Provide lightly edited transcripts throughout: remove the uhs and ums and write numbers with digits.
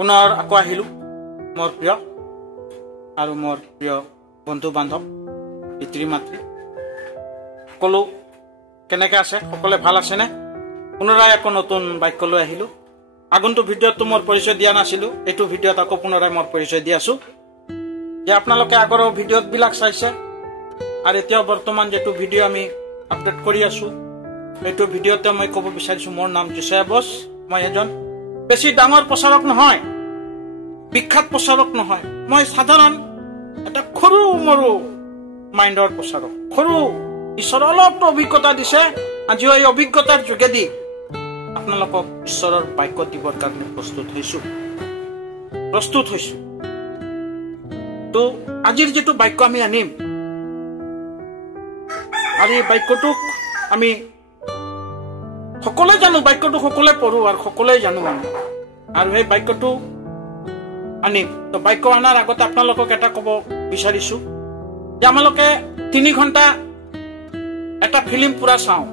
পুনৰ আকৌ আহিলো মোৰ প্ৰিয় আৰু মোৰ প্ৰিয় বন্ধু বান্ধৱ পিতৃ মাতৃ সকলো কেনেকৈ আছে সকলোৱে ভাল আছেনে পুনৰাই আকৌ নতুন বাক্য লৈ আহিলো আগন্তুক ভিডিঅ'ত মোৰ পৰিচয় দিয়া নাছিলো এইটো ভিডিঅ'ত আকৌ পুনৰাই মোৰ পৰিচয় দি আছো যে আপোনালোকে আগৰ ভিডিঅ'বিলাক চাইছে আৰু এতিয়া বৰ্তমান যেটো ভিডিঅ' আমি আপডেট কৰি আছো এইটো ভিডিঅ'তে মই ক'ব বিচাৰিছো মোৰ নাম জোচেফ বস মই এজন বেছি ডাঙৰ প্ৰচাৰক নহয় বিখ্যাত প্ৰচাৰক নহয় মই সাধাৰণ এটা সৰু মৰু মাইণ্ডৰ প্ৰচাৰক সৰু ঈশ্বৰৰ অলপ অভিজ্ঞতা দিছে আজি এই অভিজ্ঞতাৰ যোগেদি আপোনালোকক ঈশ্বৰৰ বাক্য দিবৰ কাৰণে প্ৰস্তুত হৈছো তো আজিৰ যেটো বাক্য আমি আনিম আৰু এই বাক্যটোক আমি সকলোৱে জানো বাক্যটো সকলোৱে পঢ়ো আৰু সকলোৱে জানো আৰু এই বাক্যটো আনিম তো বাক্য আনাৰ আগতে আপোনালোকক এটা ক'ব বিচাৰিছো যে আমালোকে 3 ঘণ্টা এটা ফিল্ম পুৰা চাওঁ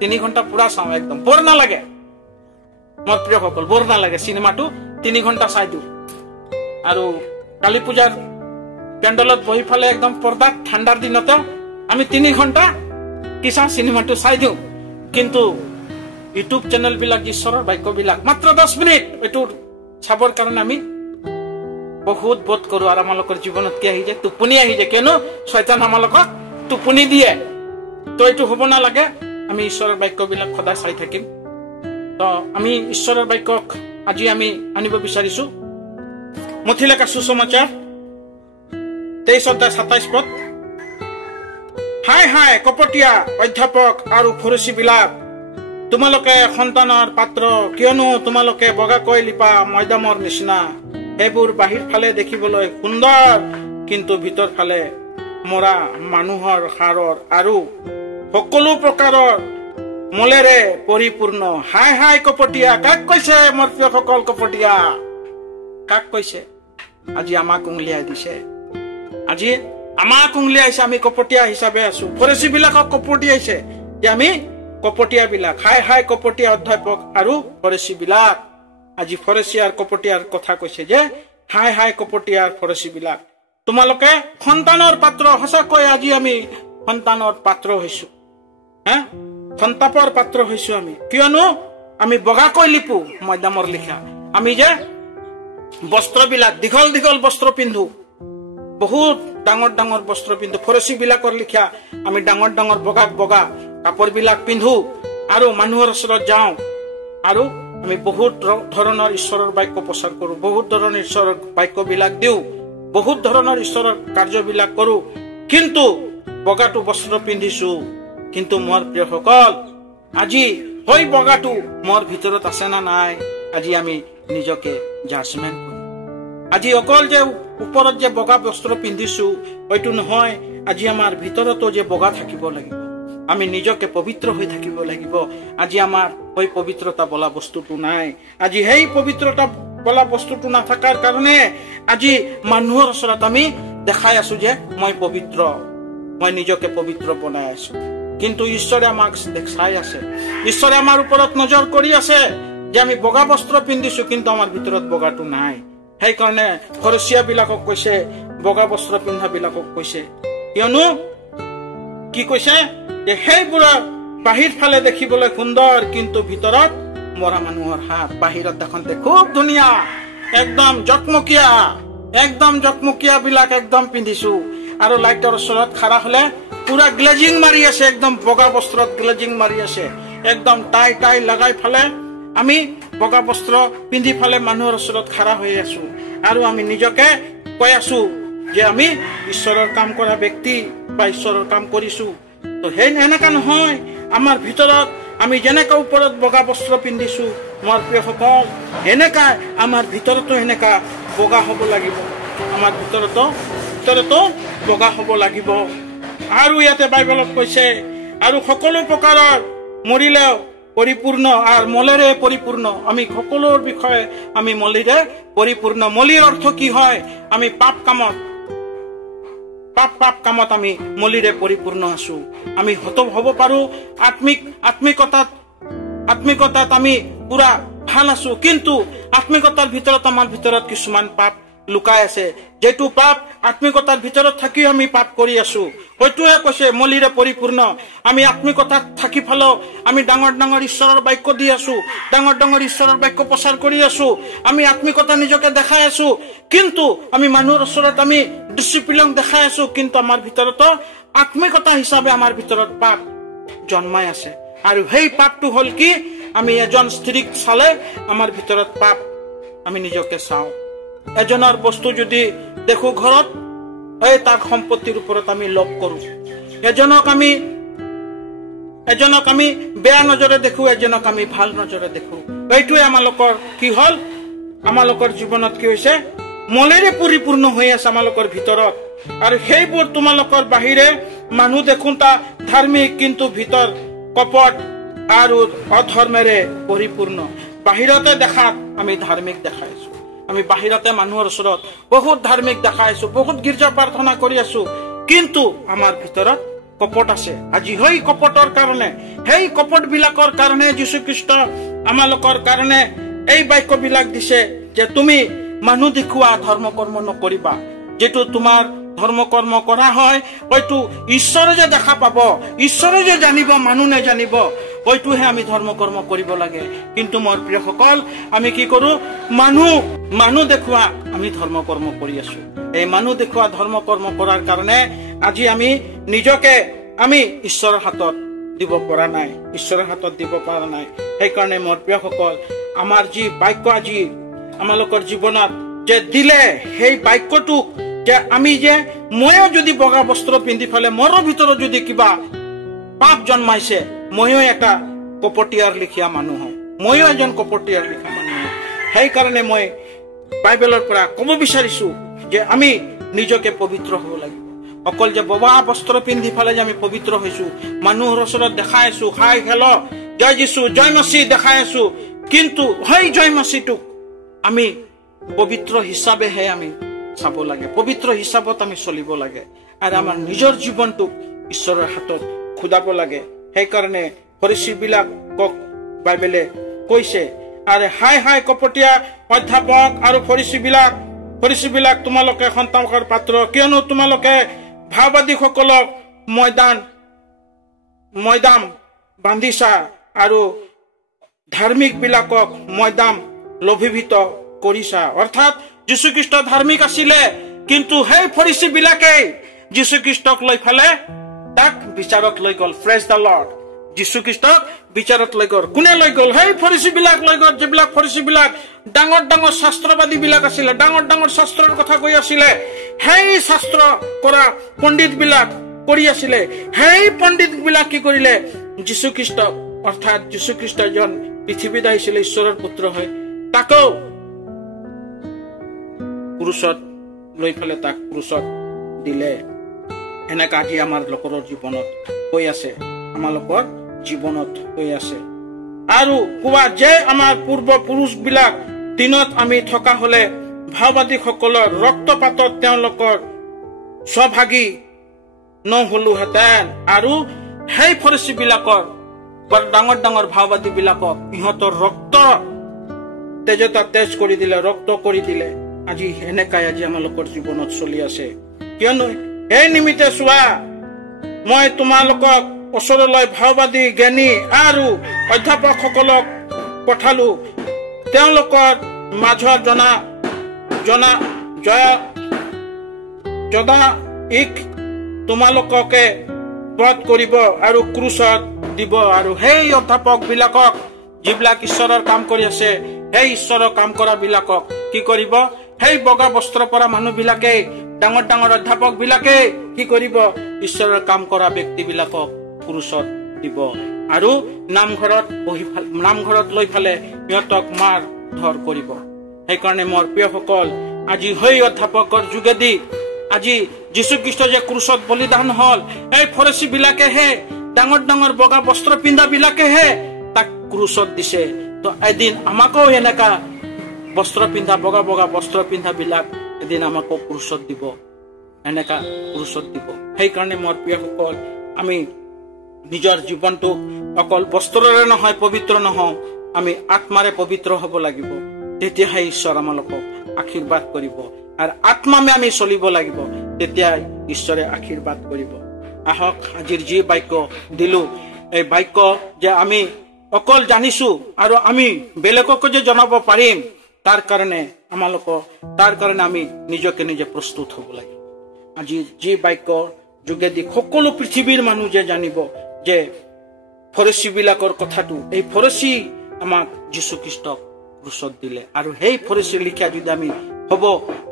3 ঘণ্টা পুৰা চাওঁ একদম বৰ নালাগে মোৰ প্ৰিয় সকল বৰ নালাগে সিনেমাটো 3 ঘণ্টা চাই দিওঁ আৰু কালী পূজাৰ পেণ্ডেলত বহি ফালে একদম পৰ্দাত ঠাণ্ডাৰ দিনতে আমি 3 ঘণ্টা কিছা সিনেমাটো চাই দিওঁ কিন্তু ইউটিউব চেনেল বিলাক ঈশ্বৰৰ বাক্যবিলাক মাত্ৰ 10 মিনিট এইটো চাবৰ কাৰণে আমি বহুত বোধ কৰো আৰু আমালোকৰ জীৱনত কি আহি যায় টোপনি আহি যায় কিয়নো শয়তান আমালোকক টোপনি দিয়ে তো এইটো হ'ব নালাগে আমি ঈশ্বৰৰ বাক্যবিলাক সদায় চাই থাকিম তো আমি ঈশ্বৰৰ বাক্যক আজি আমি আনিব বিচাৰিছো মথিলেখা সুসমাচাৰ 23:27 পদ হাই কপটীয়া অধ্যাপক আৰু ফৰিচীবিলাক তোমালোকে সন্তানৰ পাত্ৰ কিয়নো তোমালোকে বগাকৈ লিপা ময়দামৰ নিচিনা সেইবোৰ বাহিৰ ফালে দেখিবলৈ সুন্দৰ কিন্তু ভিতৰ ফালে মৰা মানুহৰ সাৰৰ আৰু সকলো প্ৰকাৰৰ মলেৰে পৰিপূৰ্ণ হাই কপটীয়া কাক কৈছে মোৰ প্ৰিয়সকল কপটীয়া কাক কৈছে আজি আমাক উংলিয়াই দিছে আজি আমাক উংলিয়াইছে আমি কপটীয়া হিচাপে আছো ফৰিচীবিলাকক কপটীয়াইছে যে আমি কপটীয়া বিলাক হাই কপটীয়া অধ্যাপক আৰু ফৰিচীবিলাক আজি ফৰিচী আৰু কপটীয়াৰ কথা কৈছে যে হাই কপটীয়াৰ ফৰিচীবিলাক তোমালোকে সন্তানৰ পাত্ৰ সঁচাকৈ আজি আমি সন্তানৰ পাত্ৰ হৈছো সন্তাপৰ পাত্ৰ হৈছো আমি কিয়নো আমি বগাকৈ লিপো ময়দামৰ লিখা আমি যে বস্ত্ৰবিলাক দীঘল বস্ত্ৰ পিন্ধো বহুত ডাঙৰ বস্ত্ৰ পিন্ধো ফৰিচীবিলাকৰ লিখা আমি ডাঙৰ বগা কাপোৰ বিলাক পিন্ধো আৰু মানুহৰ ওচৰত যাওঁ আৰু আমি বহুত ধৰণৰ ঈশ্বৰৰ বাক্য প্ৰচাৰ কৰো বহুত ধৰণৰ ঈশ্বৰৰ বাক্যবিলাক দিওঁ বহুত ধৰণৰ ঈশ্বৰৰ কাৰ্যবিলাক কৰো কিন্তু বগাটো বস্ত্ৰ পিন্ধিছো কিন্তু মোৰ প্ৰিয়সকল আজি হৈ বগাটো মোৰ ভিতৰত আছে না নাই আজি আমি নিজকে জাজমেন্ট কৰো আজি অকল যে ওপৰত যে বগা বস্ত্ৰ পিন্ধিছো হয়তো নহয় আজি আমাৰ ভিতৰতো যে বগা থাকিব লাগিব আমি নিজকে পবিত্ৰ হৈ থাকিব লাগিব আজি আমাৰ ওই পবিত্ৰতা বলা বস্তুটো নাই আজি সেই পবিত্ৰতা বলা বস্তুটো নাথাকাৰ কাৰণে আজি মানুহৰ ওচৰত আমি দেখাই আছো যে মই পবিত্ৰ মই নিজকে পবিত্ৰ বনাই আছো কিন্তু ঈশ্বৰে আমাক দেখাই আছে ঈশ্বৰে আমাৰ ওপৰত নজৰ কৰি আছে যে আমি বগা বস্ত্ৰ পিন্ধিছো কিন্তু আমাৰ ভিতৰত বগাটো নাই সেইকাৰণে ফৰিচীবিলাকক কৈছে বগা বস্ত্ৰ পিন্ধা বিলাকক কৈছে কিয়নো কি কৈছে যে সেইবোৰ বাহিৰ ফালে দেখিবলৈ সুন্দৰ কিন্তু ভিতৰত মৰা মানুহৰ হাত বাহিৰত দেখোনতে খুব ধুনীয়া একদম জকমকীয়া বিলাক একদম পিন্ধিছো আৰু লাইটৰ ওচৰত খাৰা হলে পুৰা গ্লেজিং মাৰি আছে একদম বগা বস্ত্ৰত গ্লেজিং মাৰি আছে একদম টাই লগাই ফালে আমি বগা বস্ত্ৰ পিন্ধি ফালে মানুহৰ ওচৰত খাৰা হৈ আছো আৰু আমি নিজকে কৈ আছো যে আমি ঈশ্বৰৰ কাম কৰা ব্যক্তি বা ঈশ্বৰৰ কাম কৰিছো তো সেই এনেকা নহয় আমাৰ ভিতৰত আমি যেনেকা ওপৰত বগা বস্ত্ৰ পিন্ধিছো মোৰ প্ৰিয়সকল এনেকা আমাৰ ভিতৰতো এনেকা বগা হ'ব লাগিব আমাৰ ভিতৰতো বগা হ'ব লাগিব আৰু ইয়াতে বাইবেলত কৈছে আৰু সকলো প্ৰকাৰৰ মৰিলেও পৰিপূৰ্ণ আৰু মলেৰে পৰিপূৰ্ণ আমি সকলোৰ বিষয়ে আমি মলিৰে পৰিপূৰ্ণ মলিৰ অৰ্থ কি হয় আমি পাপ কামত আমি মলিৰে পৰিপূৰ্ণ আছো আমি হ'ব পাৰো আত্মিকতাত আমি পুৰা ভাল আছো, কিন্তু আত্মিকতাৰ ভিতৰত আমাৰ ভিতৰত কিছুমান পাপ লুকাই আছে, যেটো পাপ আত্মিকতাৰ ভিতৰত থাকি আমি পাপ কৰি আছো। হয়তোহে কৈছে মলিৰে পৰিপূৰ্ণ। আমি আত্মিকতাত থাকি ফালো আমি ডাঙৰ ডাঙৰ ঈশ্বৰৰ বাক্য দি আছো, ডাঙৰ ডাঙৰ ঈশ্বৰৰ বাক্য প্ৰচাৰ কৰি আছো, আমি আত্মিকতা নিজকে দেখাই আছো, কিন্তু আমি মানুহৰ ওচৰত আমি ডিচিপ্লিন দেখাই আছো, কিন্তু আমাৰ ভিতৰত আত্মিকতা হিচাপে আমাৰ ভিতৰত পাপ জন্মাই আছে। আৰু সেই পাপটো হল কি, আমি এজন স্ত্ৰীক চালে আমাৰ ভিতৰত পাপ আমি নিজকে চাওঁ। এজনৰ বস্তু যদি দেখো ঘৰত, এই তাৰ সম্পত্তিৰ ওপৰত আমি লোভ কৰো। এজনক আমি বেয়া নজৰে দেখো, এজনক আমি ভাল নজৰে দেখো। এইটোৱে আমালোকৰ কি হল, আমালোকৰ জীৱনত কি হৈছে, মলেৰে পৰিপূৰ্ণ হৈ আছে আমালোকৰ ভিতৰত। আৰু সেইবোৰ তোমালোকৰ বাহিৰে মানুহ দেখোন তা ধাৰ্মিক, কিন্তু ভিতৰ কপট আৰু অধৰ্মেৰে পৰিপূৰ্ণ। বাহিৰতে দেখাত আমি ধাৰ্মিক দেখাইছো, আমি বাহিৰতে মানুহৰ ওচৰত বহুত ধাৰ্মিক দেখাইছো, বহুত গীৰ্জা প্ৰাৰ্থনা কৰি আছো, কিন্তু আমাৰ ভিতৰত কপট আছে। আজি সেই কপটৰ কাৰণে, সেই কপট বিলাকৰ কাৰণে যীশুখ্ৰীষ্ট আমালোকৰ কাৰণে এই বাক্য বিলাক দিছে যে তুমি মানুহ দেখুওৱা ধৰ্ম কৰ্ম নকৰিবা। যেটো তোমাৰ ধৰ্ম কৰ্ম কৰা হয়, হয়তো ঈশ্বৰে যে দেখা পাব, ঈশ্বৰে যে জানিব, মানুহ নেজানিব, হয়তোহে আমি ধৰ্ম কৰ্ম কৰিব লাগে। কিন্তু মোৰ প্ৰিয়সকল, আমি কি কৰো, মানুহ দেখুওৱা আমি ধৰ্ম কৰ্ম কৰি আছো। এই মানুহ দেখুওৱা ধৰ্ম কৰ্ম কৰাৰ কাৰণে আজি আমি নিজকে আমি ঈশ্বৰৰ হাতত দিব পৰা নাই, ঈশ্বৰৰ হাতত দিব পৰা নাই। সেইকাৰণে মোৰ প্ৰিয়সকল, আমাৰ যি বাক্য আজি আমালোকৰ জীৱনত যে দিলে, সেই বাক্যটোক যে আমি যে ময়ো যদি বগা বস্ত্ৰ পিন্ধি ফালে মোৰ ভিতৰত যদি কিবা পাপ জন্মাইছে, ময়ো এটা কপটীয়াৰ লিখীয়া মানুহ হওঁ, ময়ো এজন কপটীয়াৰ লিখা মানুহ হওঁ। সেইকাৰণে মই বাইবেলৰ পৰা ক'ব বিচাৰিছো যে আমি নিজকে পবিত্ৰ হ'ব লাগিব। অকল যে বগা বস্ত্ৰ পিন্ধি ফালে যে আমি পবিত্ৰ হৈছো, মানুহৰ ওচৰত দেখাই আছো, হাই হেল্ল, জয় যীশু, জয় মসীহ দেখাই আছো, কিন্তু সেই জয় মসীহটোক আমি পবিত্ৰ হিচাপেহে আমি চাব লাগে, পবিত্ৰ হিচাপত আমি চলিব লাগে, আৰু আমাৰ নিজৰ জীৱনটোক ঈশ্বৰৰ হাতত খুদাব লাগে। সেইকাৰণে ফৰিচী বিলাকক বাইবেলে কৈছে, আৰু হাই কপটীয়া অধ্যাপক আৰু ফৰিচী বিলাক তোমালোকে সন্তানৰ পাত্ৰ, কিয়নো তোমালোকে ভাওবাদীসকলক ময়দাম বান্ধিছা আৰু ধাৰ্মিক বিলাকক ময়দাম লোভীভূত কৰিছা। অৰ্থাৎ যীশুখ্ৰীষ্ট ধাৰ্মিক আছিলে, কিন্তু সেই ফৰিচী বিলাকে যীশুখ্ৰীষ্টক লৈ ফালে তাক বিচাৰত লৈ গল। Praise the Lord. যীশুখ্ৰীষ্টক বিচাৰত লৈ গল। কোনে লৈ গল? সেই ফৰিচী বিলাক লৈ গল, যিবিলাক ফৰিচী বিলাক ডাঙৰ ডাঙৰ শাস্ত্ৰবাদী বিলাক আছিলে, ডাঙৰ ডাঙৰ শাস্ত্ৰৰ কথা কৈ আছিলে, সেই শাস্ত্ৰ কৰা পণ্ডিত বিলাক কৰি আছিলে। সেই পণ্ডিত বিলাক কি কৰিলে? যীশুখ্ৰীষ্টক, অৰ্থাৎ যীশুখ্ৰীষ্ট এজন পৃথিৱীত আহিছিলে ঈশ্বৰৰ পুত্ৰ হয়, তাকো ক্ৰুচত লৈ পেলে তাক ক্ৰুচত দিলে। এনেকা আজি আমাৰ লোকৰ জীৱনত হৈ আছে, আমালোকৰ জীৱনত হৈ আছে। আৰু কোৱা যে আমাৰ পূৰ্বপুৰুষ বিলাক দিনত আমি থকা হলে ভাওবাদীসকলৰ ৰক্তপাতত তেওঁলোকৰ স্বভাগী নহলোহেঁতেন। আৰু সেই ফৰিচী বিলাকৰ ডাঙৰ ডাঙৰ ভাওবাদী বিলাকক ইহঁতৰ ৰক্ত তেজ কৰি দিলে, ৰক্ত কৰি দিলে। আজি এনেকাই আজি আমালোকৰ জীৱনত চলি আছে। কিয়নো এই নিমিত্তে চোৱা, মই তোমালোকক ওচৰলৈ ভাওবাদী, জ্ঞানী আৰু অধ্যাপকসকলক পঠালো, তেওঁলোকৰ মাজত জদাইক তোমালোককে বধ কৰিব আৰু ক্ৰুচত দিব। আৰু সেই অধ্যাপক বিলাকক, যিবিলাক ঈশ্বৰৰ কাম কৰি আছে, সেই ঈশ্বৰৰ কাম কৰা বিলাকক কি কৰিব? সেই বগা বস্ত্ৰ পৰা মানুহ বিলাকে, ডাঙৰ ডাঙৰ অধ্যাপক বিলাকে কি কৰিব? ঈশ্বৰৰ কাম কৰা ব্যক্তি বিলাকক ক্ৰুচত দিব আৰু নামঘৰত লৈ ফালে সিহঁতক মাৰ ধৰ কৰিব। সেইকাৰণে মোৰ প্ৰিয়সকল, আজি সেই অধ্যাপকৰ যোগেদি আজি যীশুখ্ৰীষ্ট যে ক্ৰুচত বলিদান হল, এই ফৰিচী বিলাকেহে, ডাঙৰ ডাঙৰ বগা বস্ত্ৰ পিন্ধা বিলাকেহে তাক ক্ৰুচত দিছে। তো এদিন আমাকো এনেকা বস্ত্ৰ পিন্ধা, বগা বগা বস্ত্ৰ পিন্ধা বিলাক এদিন আমাকো ক্ৰুচত দিব, এনেকা ক্ৰুচত দিব। সেইকাৰণে মোৰ প্ৰিয়সকল, আমি নিজৰ জীৱনটোক অকল বস্ত্ৰৰে নহয় পবিত্ৰ নহওঁ, আমি আত্মাৰে পবিত্ৰ হ'ব লাগিব তেতিয়াহে ঈশ্বৰ আমালোকক আশীৰ্বাদ কৰিব আৰু আত্মামে আমি চলিব লাগিব তেতিয়াই ঈশ্বৰে আশীৰ্বাদ কৰিব আহক আজিৰ যি বাক্য দিলো এই বাক্য যে আমি অকল জানিছো আৰু আমি বেলেগক যে জনাব পাৰিম তাৰ কাৰণে আমি নিজকে নিজে প্ৰস্তুত হ'ব লাগিব আজি যি বাক্য যোগেদি সকলো পৃথিৱীৰ মানুহ যে জানিব যে ফৰিচীবিলাকৰ কথাটো এই ফৰিচী আমাক যীশু খ্ৰীষ্টক ক্ৰুচত দিলে আৰু সেই ফৰিচীৰ লিখা যদি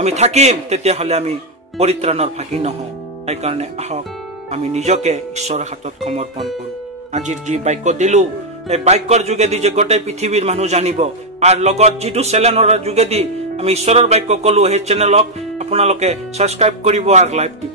আমি থাকিম তেতিয়াহ'লে আমি পৰিত্ৰাণৰ ভাগী নহওঁ সেইকাৰণে আহক আমি নিজকে ঈশ্বৰৰ হাতত সমৰ্পণ কৰোঁ আজিৰ যি বাক্য দিলো এই বাক্যৰ যোগেদি যে গোটেই পৃথিৱীৰ মানুহ জানিব আৰু লগত যিটো চেনেলৰ যোগেদি আমি ঈশ্বৰৰ বাক্য ক'লো সেই চেনেলক আপোনালোকে ছাবস্ক্ৰাইব কৰিব আৰু লাইক দিব